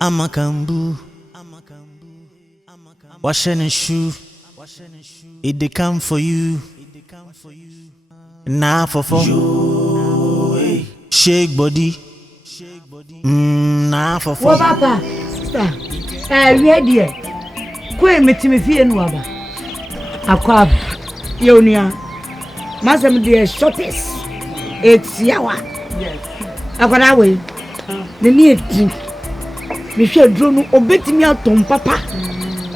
Amakambu, washing a shoe, it they come for you. Now for yo, shake body. Now for what papa, sister? Ready? Queen metimifie no aba. Akwab, yonia. Masam the shortest. It's yawa. Yes. Akwada we. The need drink. Me share drone obetimi atom papa.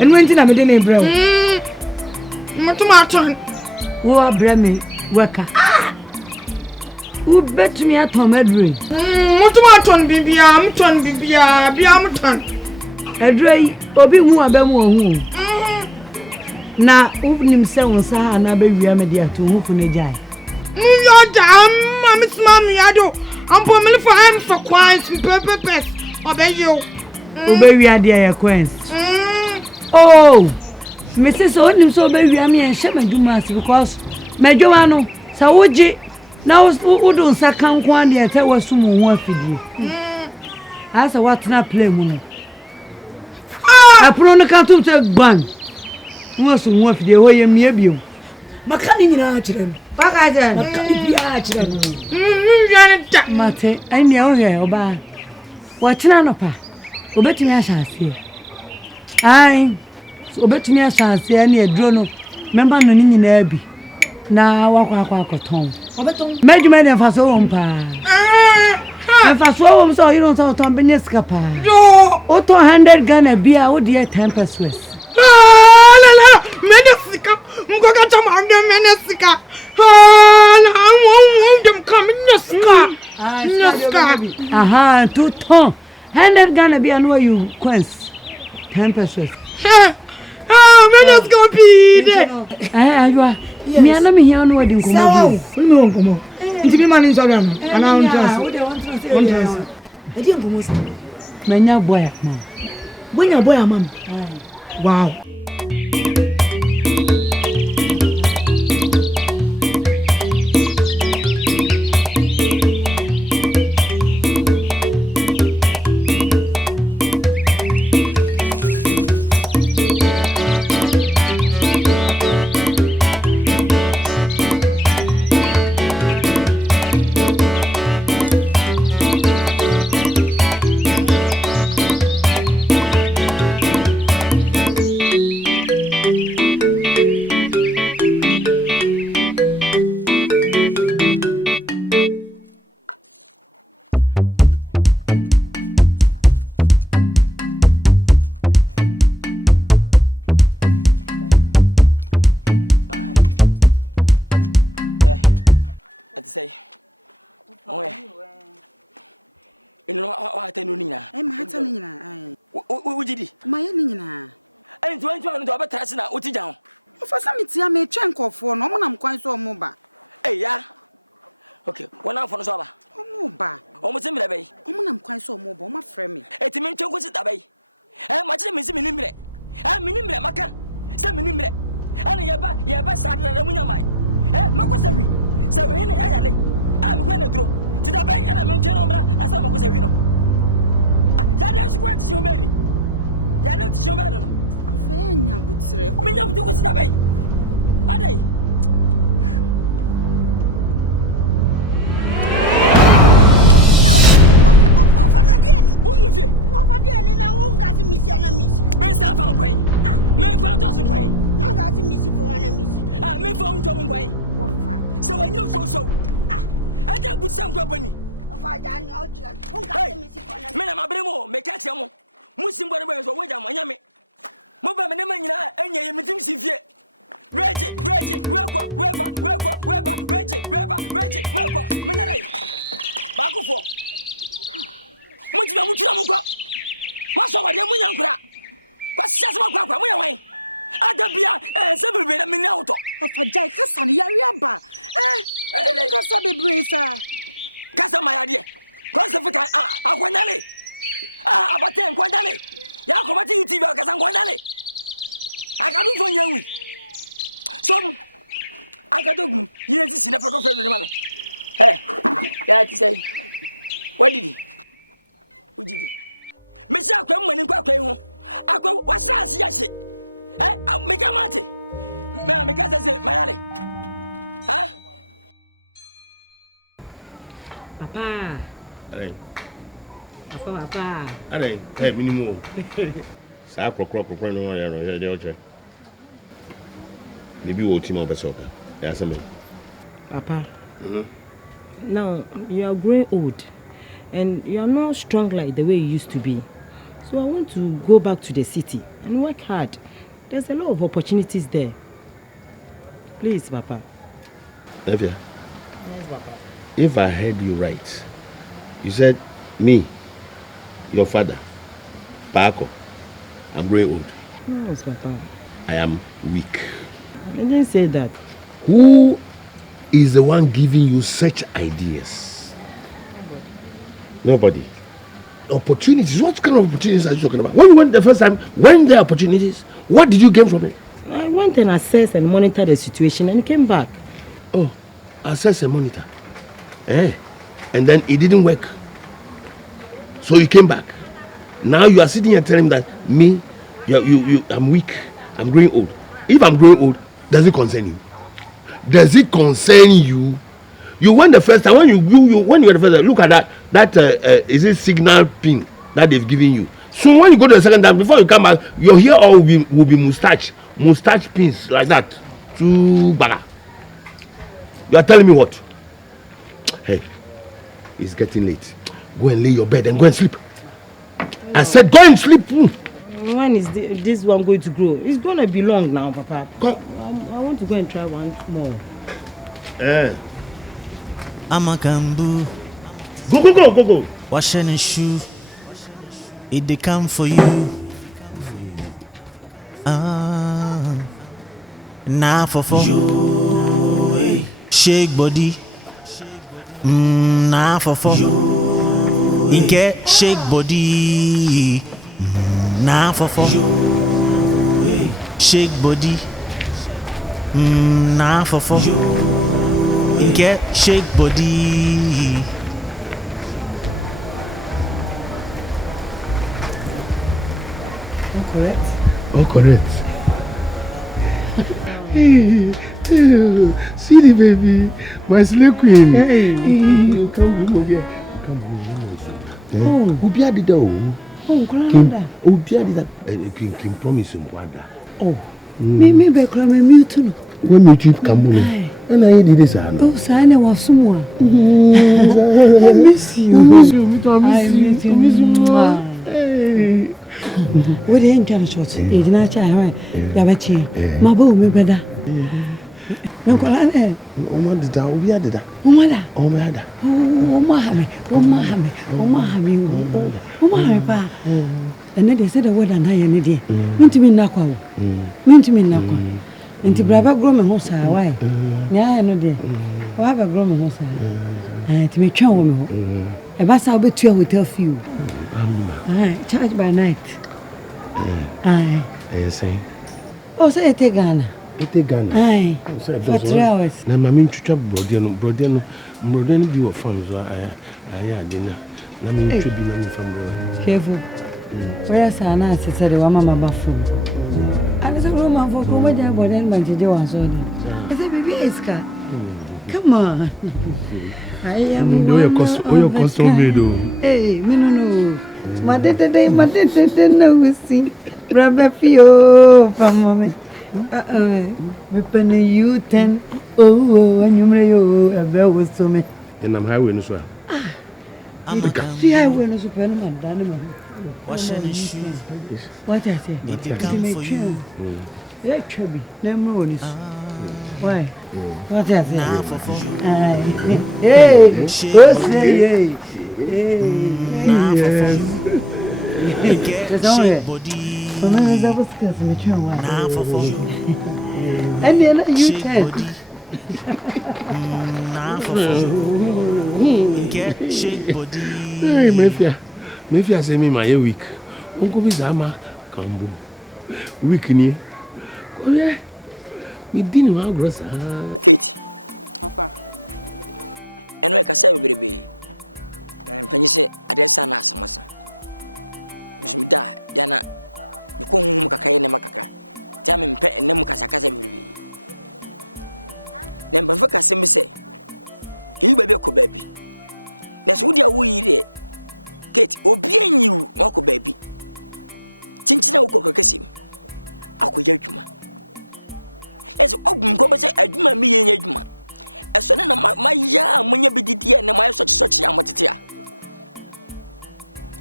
Enu enti na me de na ebrem. Matuma aton. Wo abrem me weka. Obetimi atom edre. Matuma aton bibia, amton bibia, bia amton. Edre obi hu abemu ohu. Na unim se wonsa na be wia me dia to hu fu ne jai. Yo da mami ado. Ampo me for am for kwans pepepes. Obey you. Obey wia dia ya kwans. Oh. Me say so onim so obey wia me en hye maduma as because madwa no sa woji na wo do nsa kan kwa dia te wasumu ho afidie. Asa watna play mu no. Apro no kan to gban. Wasu ho afidie ho ye mie biom. Makani nyina akire no. Baka je. Makani bia akire no. Nwiane ta. Mate, ani e wo he oba. Wo tena no pa. Obetumi ahase. Ai. Obetumi ahase ani edro no. Member no ni nyina bi. Na wakwa akoton. Obeton. Medjuma ne faso won pa. Faso won so you so ton benyes kapa. Yo. Oto 100 Ghana bia wo de 10 pesos. La menesika. Mgoka chama ande menesika. Na won dem come menesika. Aha, 2 ton. 100 Ghana bia no you quench 10 pesos. Menesika pide. Aywa. Mi ana mi hian no wadi nkomo. Sawa, unu me nkomo. Nti mi mani nso gam. Ana on trans. On trans. Edi nkomo sa. Manya boy ma. Bonya boy amam. Wow. Say, oh, you know what I know Nina. I'm Hatanina. What did he? My Nina. I didn't want to have a task now. What did you? For some, it's a me chunk of for no one. I'm quite so mobile. Hey, yeah. Okay, one hour for the sober. Oh, mobile. Almost in the bay. Oh, I'm quite so mobile, my friend. It's a man to visit the bay. I'm much missing Minimbre. I'm Minimbre, Maka. Some Minimbre. And Yaba started at the mind. Makosari. So I'm going to draw to the bank and I'm in Genoma as some of us have you know. That's what you made. You're not so bad. Fanya butsire. Me nyam to go to the bank. Ade. Ofadieni na wongasi misi ana misi. Me sta fa nkwan. Me fa to so nkwan. Na ngasi misi for wana misi. Me fa unjo nkwan. So when you so I don't put some company. Ofadani ochira. Wongasi misi for wana. Me na mabremo, me catch am. Musim bore boy so wajam anyame. Mo ba me ne manyina anya ye metim sifie. Reje, wekwa. Me na dai. Bakofo. Mutura mukwa. Maso wade munyankura. Kwasiase makwa munyanwan. Adabia se bebe na mini auto. Ofajai kasa ne yare aba. Kasa bebre sa. Kasa mayade. Kasa fika akwandale. Abate nkwandale. Ya komati YouTube kasa nkwandale. Akadu fo nyanwi. Som. Akadogu yire ti sine feko fe do mama. Hey. Yeah, to say. What did he? Who did he? Mister Aquam when you got home. Aqua, what's that? Yes, I'll make a mate. Madam, because I said, my alley. Huh? Papa. Hey. Papa. Hey, minimum. Sacro crop of no one. Maybe we'll team up a soccer. Yes, I mean. Papa. Now, you are growing old. And you are not strong like the way you used to be. So I want to go back to the city and work hard. There's a lot of opportunities there. Please, Papa. Evia. Yes, Papa. If I heard you right, you said, me, your father, Paco, I'm growing old. Yes, Papa. I am weak. I didn't say that. Who is the one giving you such ideas? Nobody. Opportunities? What kind of opportunities are you talking about? When you went the first time, when there are opportunities, what did you gain from it? I went and assessed and monitored the situation and came back. Oh, assess and monitor. And then it didn't work. So you came back. Now you are sitting here telling me that me, I'm weak, I'm growing old. If I'm growing old, does it concern you? Does it concern you? You went the first time when you were the first time. Look at that is it signal pin that they've given you. So when you go to the second time, before you come back, your hair all will be mustache pins like that. To baga. You are telling me what? Hey, it's getting late. Go and lay your bed and go and sleep. I said go and sleep. When is this one going to grow? It's going to be long now, Papa. I want to go and try one more. Amakambu. Go. Washing a shoe. It they come for you. Now for shake body. Now for Inke shake body. Now for shake body. Now for Inke shake body. Oh, correct. See the baby, my slave queen. Hey, come over here. Oh, Ubia did that. Oh, Colonel. Ubia did that. King promise him Wanda. Oh, me be cry me too. When you keep coming, and I did this. Oh, Sana was someone. I miss you. I miss you. Hey. What the engine shot? It did not try, right? Yabachi, my bow, me better. No, Colonel. Oh, my did that. Ubia did that. Oh, mother. Oh, my dad. Oh, Mahame. Oh, Mahame. Oh, Mahame. Oh, Mahame. And then they said the word and I any day. Meant to me Nakwa. Meant to me Nakwa. And to Brava Gromman Hosa, why? Yeah, I know there. Or have a Gromman Hosa. And to make sure woman. A bass I'll bet you will tell you. Aye, charge by night. Aye. I say. Oh, say it again. Ete Ghana. Aye. For 3 hours. Na mami chucha brother no bi wo farm so aya dinner. Na me ntwe bi na me farm bro. Careful. Where Sana said the mama bathroom. And it's a room for Comaja, but then my Joe was on it. I said, baby, Eska. Come on. I am your custom made. Hey, me no. My day, no, we see. Brother Fio from mommy. Me penny you 10. Oh, and you may a bell was to me. And I'm highway no so. See, I went to Superman, Daniel. Washing shoes. What I say? It they come for you. Yeah, chubby. No more. Why? What I say? Now for Hey, what's say? Hey, shake body. Now for and then you tell. Now for shake body. Hey, Maybe I say me my week. Uncle Bizama Cambo. Week ni. Oh yeah. Me didn't want gross. Kate. Papa. eno e kasa bebrebe panyi se adesa na asamasa musumida yana ko hum kakaye ne makaka tame mpe enem kasa bebrebe ne mba faka se mse yi bebe ko baby na so dia wo yire Kate obi anyiwu wako baby chinchina wo kokasim akoya adwuma eso obum ko be se adwuma mi yenya adwuma eso ne na maya munya bididi na maya sochi amotete a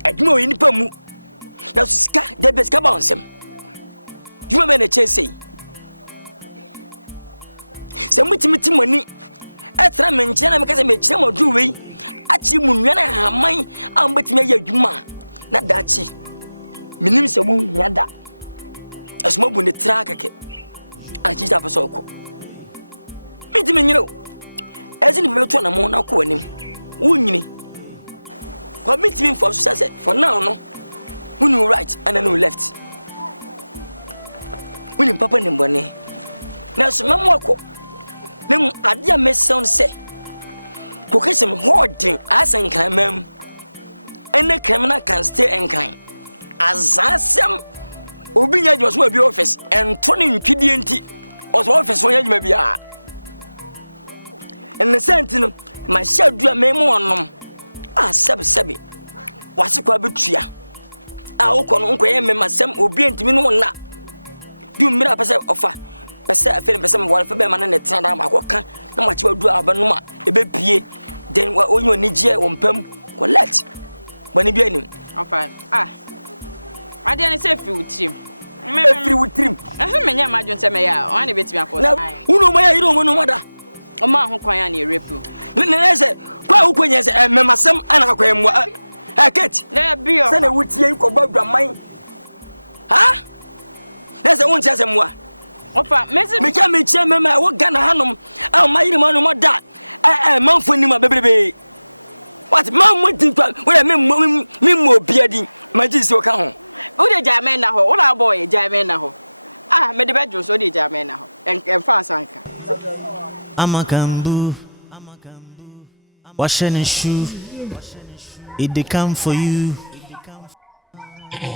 adwuma we nipa mu na so sika de be sika ba onsem adwuma be na chese se mutimiti mani etra menche na mekase mechire modu we achi mu nwa na haman ambetime ya adwuma na dachi minim se mu yada asuma bu ne tra keke achi ta paso ko mitime nyiro ezi ni be to na mo na ko anim wunyini ko mitime for so say for now no wunu right and no left wunu papa ne mbone na so mamo ko nem adia me sound say ko kesem holding asan kramam ene criminal can stay and climb azasem obi nya jwa so bi office ento ne ntwidie nti oso office won nya bia en sentino ma shadua memo onom sebe wase kwa betua uko no nko ye memasem obi ntimi no na du mira pese ofa pese afere pese mo wal fe be ma na tena da ma akoka na ma chiwa du abanu ma ebe pie den onyo ni je ompam collect bani bia nim ofa ade ne se fi utrim me fi utrim afa menya ma dwon se me ya o ane betimi akosa uno ma ya yiro mo no mada o ma ho kwan ya na erepu ne se kwa ukonye se memasem ana kakwa mu Kate na bio se na wutie ko badwaman na se won tia se mu ofa me cha me chia mema wo Ghana hanom mayiri ma no moda manfo ni ma bebrebe what man mo tin kwa we me mo biadi ma ji se o ka ho o de jamen na ho o na boy jamen na ho me de bedro so de jamen na ho en fa sanka Amakambu washing and shoe it they come for you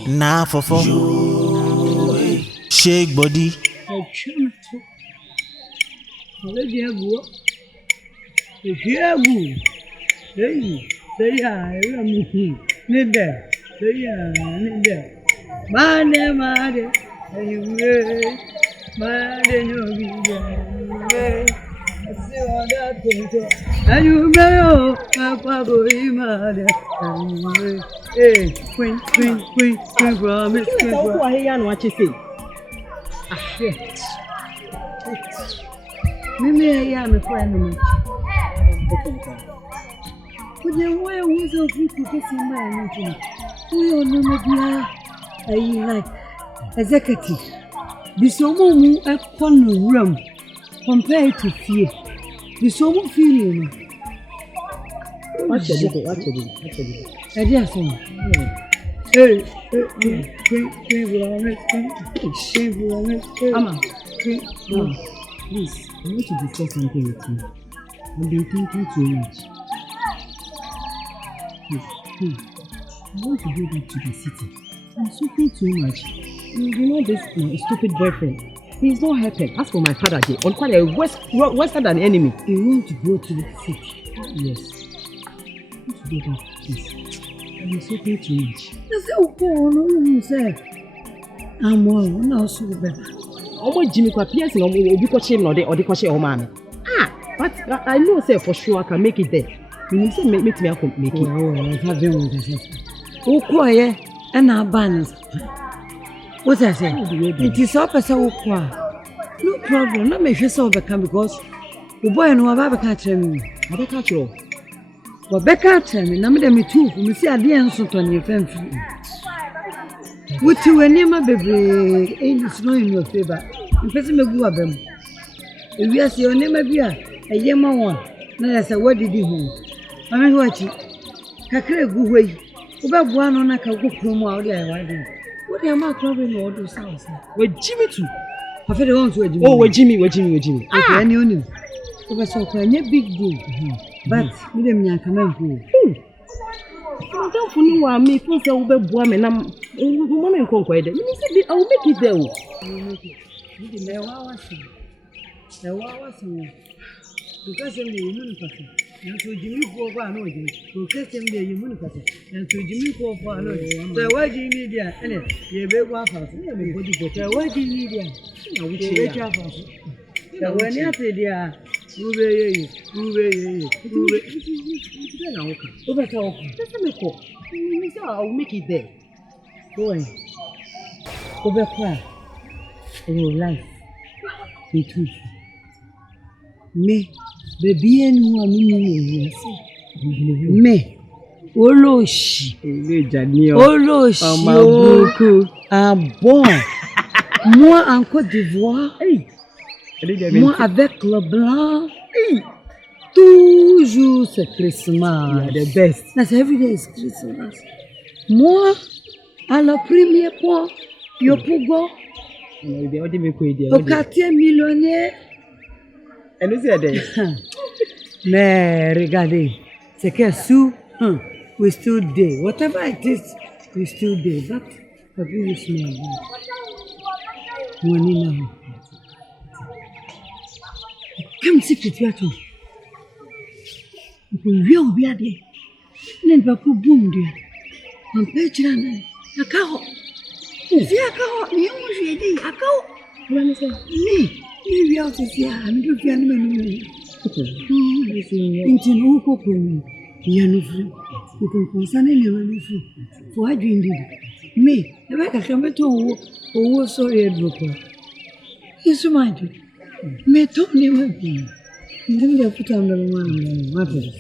now for you shake body Mimi ya me friend me. Kuje wewe uzo vitu kesi mbaya nini? Huyo nono bia like executive. Bisomo mu ekonu room compared to fear. Bisomo feeling. Watch it. Adia so. Ama. Please, I want to discuss something with you. I've been thinking too much. Please, I want to go back to the city. I'm suffering too much. You know this stupid boyfriend. He's not helping. As for my father, on quite a worse than enemy. You want to go to the city? Yes. I want to go back, please. I'm suffering too much. I said, oh, no, sir. I'm not so bad. Jimmy Pierce no obi ko chim no de odi ko che o man. But I know say for sure I can make it there. You say make me make it. Oh, have you o ko ye na ban. What I say? It is up as o ko. No problem. Let me face over come because the boy no aba ka tell me. Aba ka tell. Wa be ka tell me na me dem tu. Me see ade enso to ne famfi. What you any ma bebre it's not in your favor. Person me bu abam. If you see your name bia, a yema one. Na say what did you do? Ami wachi. Kakre gu hoi. Oba bua no na ka go promo a odi ayi. What am I problem no do sound? We Jimmy too. I feel the ones we Jimmy. Oh, we Jimmy. Okay, any oni. Over so a big deal. But we didn't come and go. Don't know me for the woman. I'm woman conquered. I will make it there. Because I'm the human person. And so Jimmy for one, because I'm the human person. And so Jimmy for one, the word in media, and you be one house. The word in media, which is a house. The one you say, dear, you I'll make it there. Go on. Over cry. In your life, it is me, baby, and woman. Me, Oloshi, un bon. Moi en Côte d'Ivoire, moi avec le blanc. Toujours c'est Christmas. The best. That's every day is Christmas. Moi, à la première fois, yo pogo. Au quartier millionnaire. Et nous c'est des. Mais regardez, c'est que sous, we still there. Whatever it is, we still there. But for you small. Money now. Come sit with you too. You will be a day. Then Baku boom dear. On page run. A cow. See a cow, you usually a cow. When is it? Me, out is here. I'm not young man. Into no cocoon. You know, you can concern anyone. For I dreamed it. Me, if I come to who sorry, broker. He's reminded. Me told me one thing. And then they put on the one matters.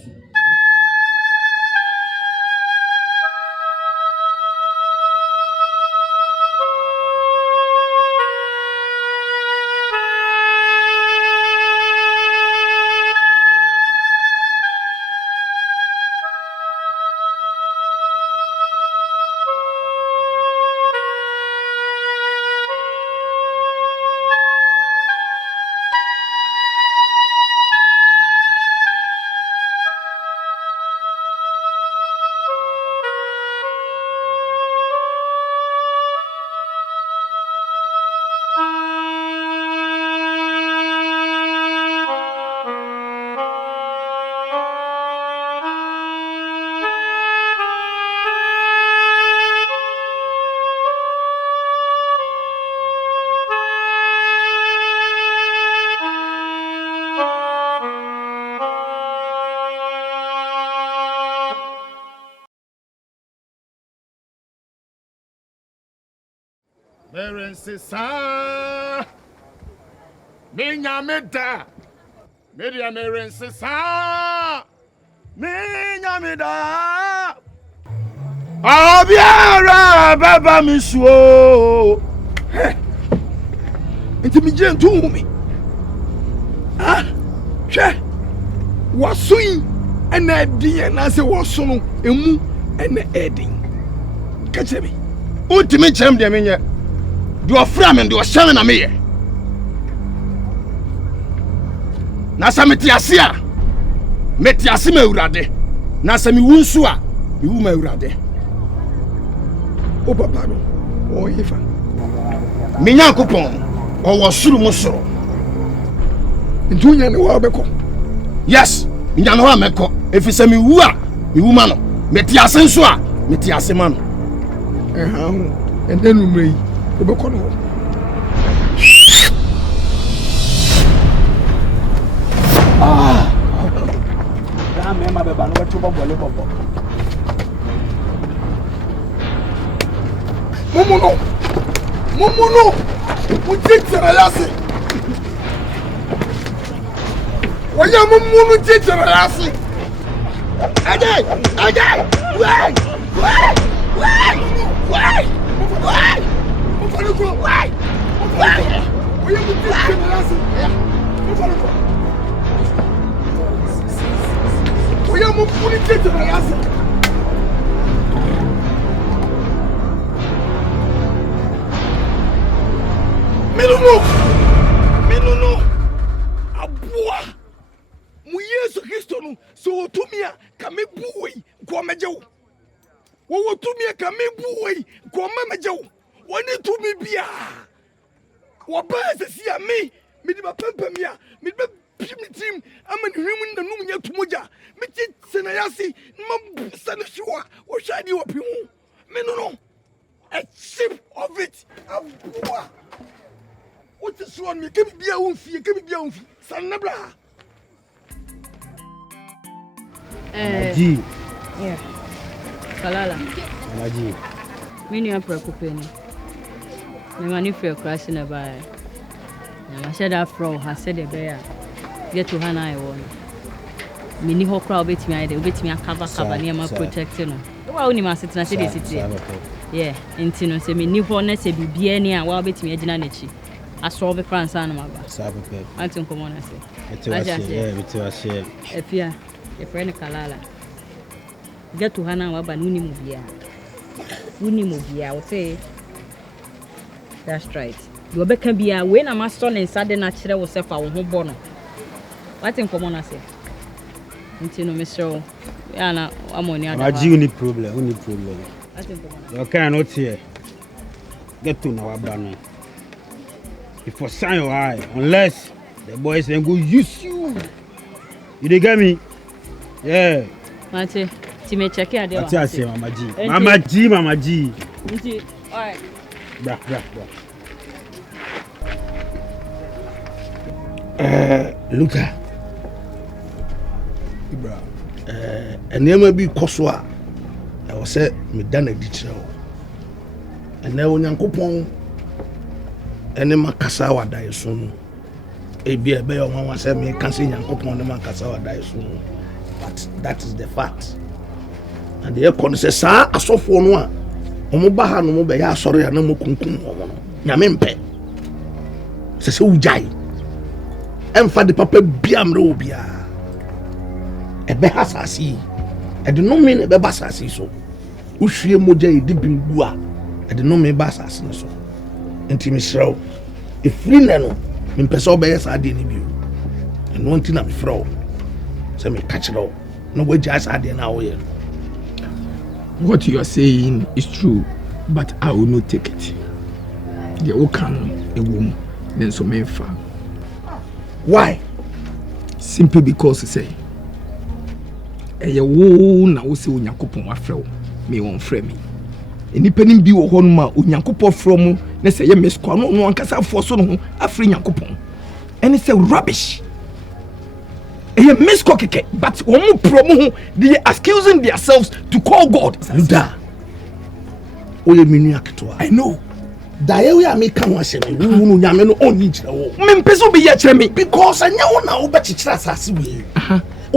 Sisa Minya Meda Media Meren Sisa Minya Meda Abiara Baba Miswo Enti mi je ntu mi Ah hwe wasui ena edi na se woso no emu ena edi Kachebi Ultimi chem de menye Do a frame and do a shaman a me. Nasamiti Asia Metiasime Urade Nasami Wunsua, Yuma Urade. O Papado, O Ifa Minyan Coupon, or was Suru Musoro. In Junior Wabeko. Yes, Minyanwa Meko, if it's a Miwa, Miwumano, Metiasensua, Metiasimano. And then we may. Momono, utitira yasi. Waya momono utitira yasi. Ajay, wait. Why? We are moving to the last. Meluno. Abua. Wo to me ka me bu we ko mama je wo. Woni to me bia. Wo ba sesi a me di ba pempam ya. Me be pim team ama ni hwemu na num nya tumoja. Me ti sena yasi ma sene hwa wo hwadi wo pi hu. Me no. A chip of it. What is wrong? Me can be a unfi, Sanabra. G. Yeah. Kalala. G. Many are preoccupying. My money for crashing a buy. I said that fro has said a bear. Get to Hannah, I won. Mini ho crowd bit me, they bit me a cover near my protecting. Well, only my sitting at the city. Yeah, into no say me ni ho na say bibia ni a wa betimi agina na chi aso be kransa na maba sabe I think come on I say it was share efia e friend Kalala get to Hana wa ba nuni mo bia o say that's right you obeka bia we na ma so ne nsade na kire wo sefa wo ho bo no I think come on I say into no me show ya na amoni ada ma you need problem okay, not here. Get to our banner. If you sign your eye, unless the boys then go use you. You dey get me? Yeah. Mate, ti me check here. Mate, I say Mama G. Mama G. All right. Bra. Luka. Ibra. Enema bi koswa. I was say me done a ditch. And now Yankopon enema kasawa die soon. A be a bear one said me can see Yankopon the man kasawa die soon. But that is the fact. And the aircon says, Sir, I saw for no Omobaha no be ya sorry and no kunkum. Yamempe. Says Ujai. And for the papa biam robia. A behasasi. I do not mean a babasasi so. Ushie moja di bingua. I do not mean basasi so. Intimi shrow. If free nano, min peso be yes adi ni bi. And one thing I'm fro. So me catch it all. No way just adi na oye. What you are saying is true, but I will not take it. The okan a woman, then so me fa. Why? Simply because I say. Eye wo na wo se Onyankopon afrɛ wo me won frɛ me enipa nim bi wo hɔ no ma Onyankopon frɛ mu na sɛ ye mesko no no ankasa afo so no afrɛ Nyankopon and say rubbish eye mesko keke but wo mu promo they accusing themselves to call God Luda oye minu aketo I know daye we ameka ho asɛ me wo nyame no oni kyerɛ wo me mpɛ so be ye kyerɛ me because anya wo na wo ba kyekyere asase we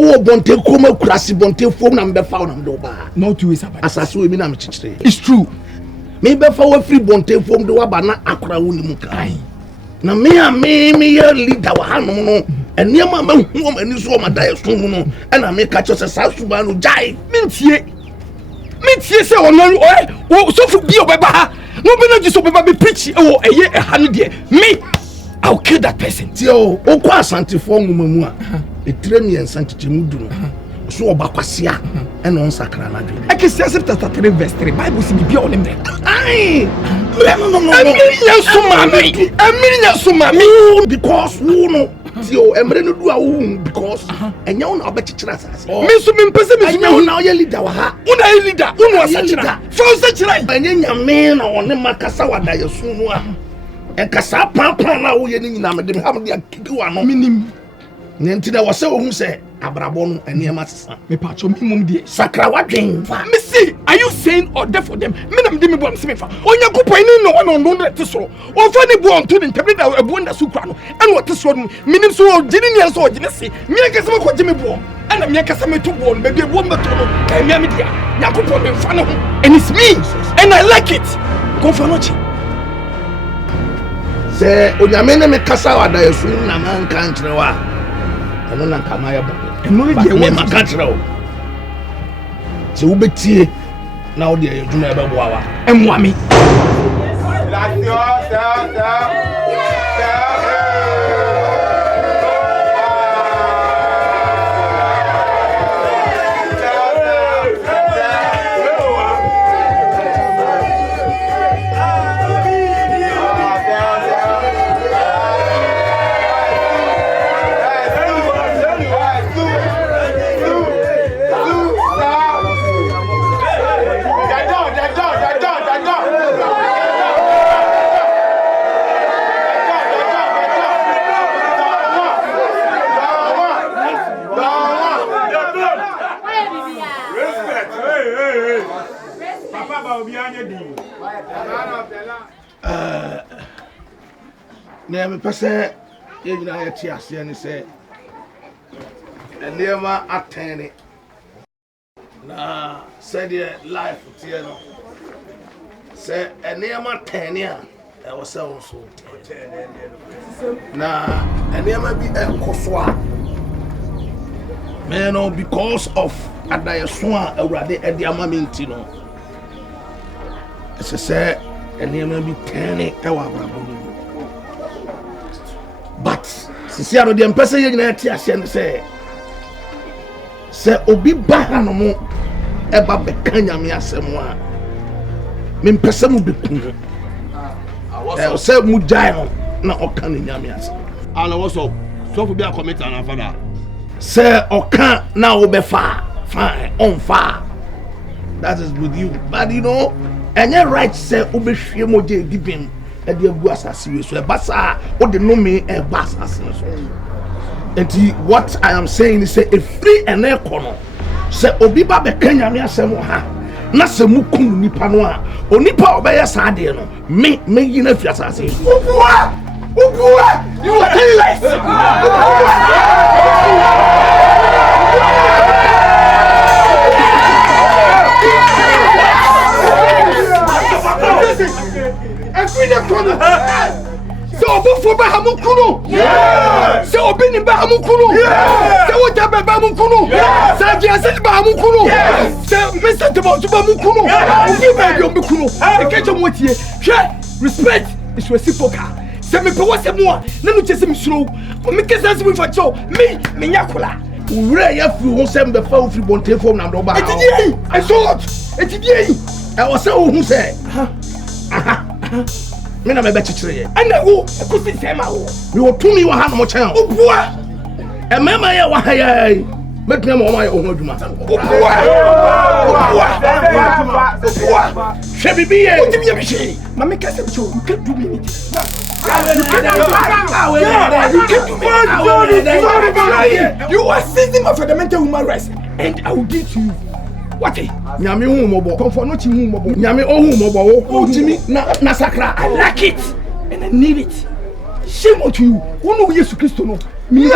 oh, bonte koma kurasi bonte fom na mbe fa na mdo ba. Not two ways about. Asase we mi na me chichire. It's true. Me be fa we free bonte fom de wa ba na akora wo ni mu kai. Na me ye leader wa hanom no. Eniema ma hu ma ni so ma da yeso mu no. E na me ka cho se sa suba no jai. Mentie se ono o so fu bi obeba ha. No be na ji so obeba be preach e wo eye e ha no de. Me I'll kill that person. Tio, o kwa asante fo nguma mu a. Etremi ensante mu duro. So obakwasea e no nsakra na de. Ecclesiastes chapter 3 verse 3 Bible say bi o lemre. Ai! No. Amiri sumami Because who no Tio emre no do a wo because enya wo na obechichira asase. Me so me mpese me enya wo na o ye leader wa ha. Una ye leader, una asachira. Fa asachira. Enya nyame na one makasa wada yesu no a. Enkasa pampan na wo ye ni nyina me de ha me de akidi wa no. Minim. Nenti da wo se wo hu se abrabo no eniema sesa. Me pacho minimum die. Sakra wadwen. Me see, are you saying order for them? Me na me de me bo am se me fa. Onyankopon ni no one no let so. O fa ni bo on to the interpret ebu nda su kra no. En what so no. Minim so o jini ni so o jini si. Me akasa me ko jimi bo. Ana me akasa me to bo no. Be bo me to no. E me am dia. Yakopon me fa no. And it's me. And I like it. Go for no chi. Se onyame ne me kasa wada yesu na man kan kire wa. Eno na kama ya bo. Eno de we maka kire o. Se wo betie na wo de adwuma e be boa wa. Emwa mi. Na me pese ye nyina ye ti ase ne se enema atene na said life tie no se enema tene a e wo se wo so na enema bi enkoso a me no because of adayeso a awurade e dia mamenti no se enema bi tene e wa abrabo but sisi ano de mpese ye nyina ti ase ne se obi ba hanu mo e ba be kan nyame asem a me mpese mu bekun o se mu jai no na o kan nyame asem ana wo so for be a commit na father se o kan na wo be fa fine on fa that is with you but you know any right se obi hwe mo je gibim e de abu asase we so e basa o de no me e basa asase so. And what I am saying is say a free and econo. Say obi ba be kanya me asem ha. Na se mu kum nipa no a onipa obeye saade no me yi na fi asase. Ubua! You are less. So obo ba ha mu kunu. Se obi ni ba ha mu kunu. Se o ta ba mu kunu. Se jiase ba ha mu kunu. Se Mr. Tebo ba mu kunu. Obi ba bi o mu kunu. E ke je mo tie. Hwe respect is reciprocal. Se me pe wo se mo a na no chese me suro. Me ke sense me fa cho. Me nyakola. Ure ya fi ho se me fa ofri bonte fom na do ba. Etidie. I saw it. Etidie. E wo se o hu se. Me na me be chichire ana wo ekusi sema wo me otumi wa ha no mo chen obua e mema ye wa ha ye meduna mo ma ye ho aduma obua she bibi ye otimi ye bishi ma me kase bicho you can't do me anything you are seizing my fundamental human rights and I will give to you. What? Nyame hu mobo. Comfort no chi hu mobo. Nyame ohu mobo wo. Otimi na sakra. I like it and I need it. Shame on you. Who know Jesus Christ no? Me.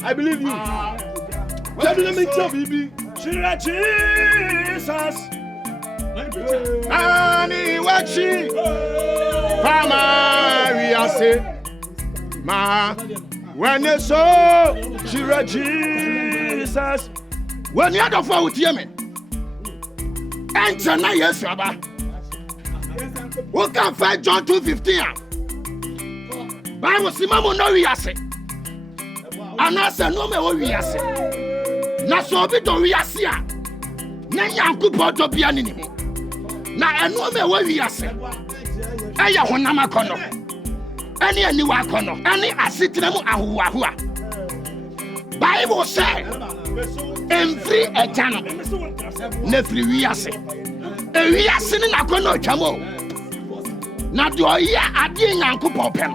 I believe you. Jesus. Ani wachi. Pama we are say. Ma when you saw Jesus. When you had for with Yemen. Enter na yes Baba. Who can find John 2:15? Bible simamo no we ase. Anase no me we ase. Na so bi do we ase a. Na Yankopɔn do bia ni ni. Na eno me we ase. Eya honam akono. Ene ani wa akono. Ene asetena mu ahowaho a. Bible say every eternal. Na free we ase. E we ase ni na akono twamo. Na do ya ade Yankopɔn pɛ no.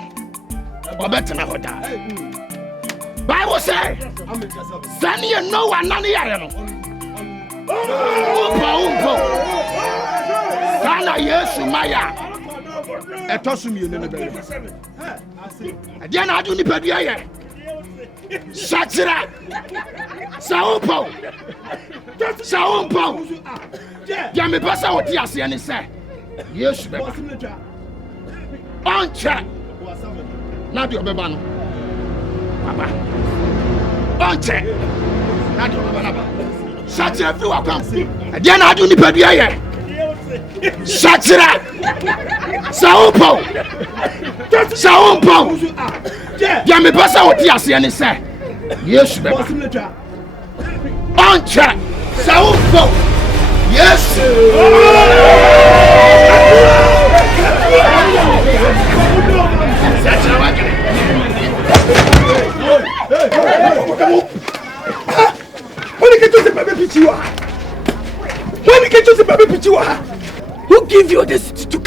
Obetena hoda. Bible say, "Sani you know one nani ya no." Umpo. Sana Yesu maya. Etosu mi ene be. Ade na adu ni padua ye. Satira. Saumpo. Ya me pasa odi ase ne se. Yesu be. Onche. Na di obeba no. Papa. Onche. Na di obeba no. Satira fi wa kwam. Ade na adu ni padua ye. Satira. Saumpo. Ya me pasa odi ase ne se. Yesu be. Onche. Saumpo. Yes.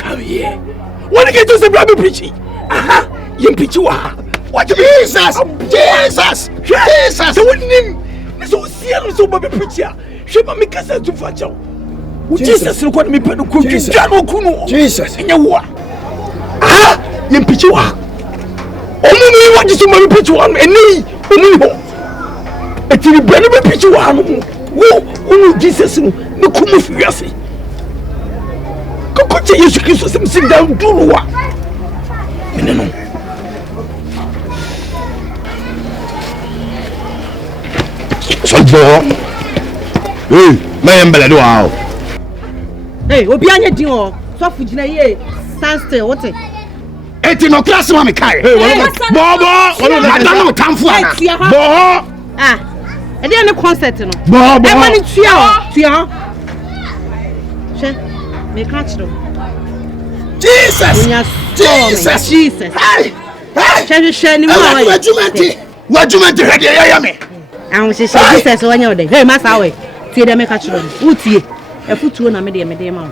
come here. When you get to the Bible preaching, you preach what Jesus, Jesus, Jesus. So what name? So see, so Bible preacher. She make us to fetch out. Jesus, look what me put no Jesus. Jesus, in your war. You preach only what is my preach one and me, only. Et il est bien de pitcher one. Who Jesus, no come of you. Coco, Jesus Christ, sit down, do what? No. So, hey, my umbrella, wow. Hey, Obianya Dio, so for Jinaye, stand still, what it? Eti no class mama kai. Bobo, I don't know time for Bobo. I didn't know concert no. Bobo. I want to She, me catch them. Jesus. Jesus. Jesus. Hey. She ni mo. What you meant to ready ya me? And she Jesus one your day. Hey, master we. Tie dem me catch them. Utie. Efutuo na me de ma.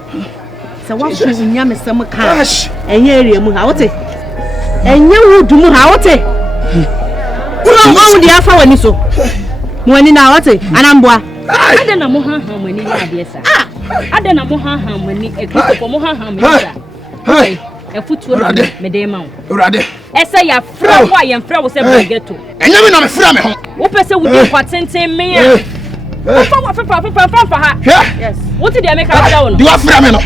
So what should nya me sem ka. Enye area mu ha wote. Enye wudu mu ha wote. Wo ndi afa wani so. Mo ani na wote. Anamboa. Ade na mo ha mani na ade sa. Ade na mo ha mani ekristo mo ha mani sa. Hey, efutuo na me de ma wo. Urade. Ese ya fra wo ya fra wo se brageto. Enye me na me fra me ho. Wo pese wo di kwatenten me ya. Fa ha. Yes. What did they make a down? Do you afraid me no?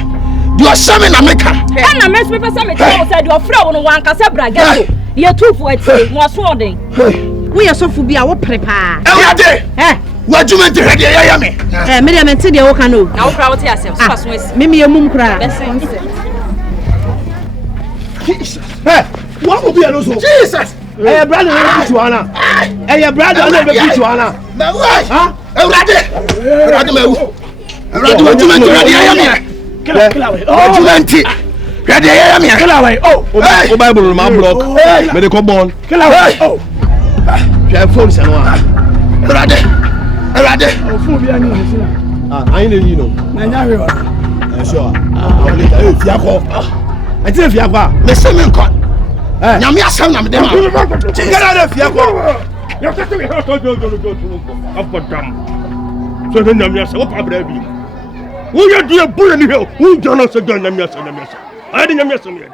Do you shame me na make am? And na mess people say me tell say do afraid wo no wan ka say brageto. Ye two for it. Mo so odin. We are so fubi a wo prepa. Ewade. What you meant to ready ya me? Me dey mente dey wo kan o. Na wo kra wo te asem. So aso esi. Me yemum kra. Jesus. Hey, what will be an also? Jesus. Hey, brother, let me to Anna. Hey, brother, let me to Anna. Huh? Urade me wu. Urade what you meant to ready ya me? What you meant to ready ya me? Kill away. Oh, Bible my block. Me dey come born. Kill away. Oh. Share phone say no. Urade. Oh, phone be ani no. I need you know. Na nya we. Sure. Hey, fiako. I tell fiako. Me say me nko. Nyame asem na me dem. Get out of fiako. You take me how to go. Up for damn. So then nyame asem what abra bi. Who you do bull ni here? Who Jonas say nyame asem. I didn't nyame asem here.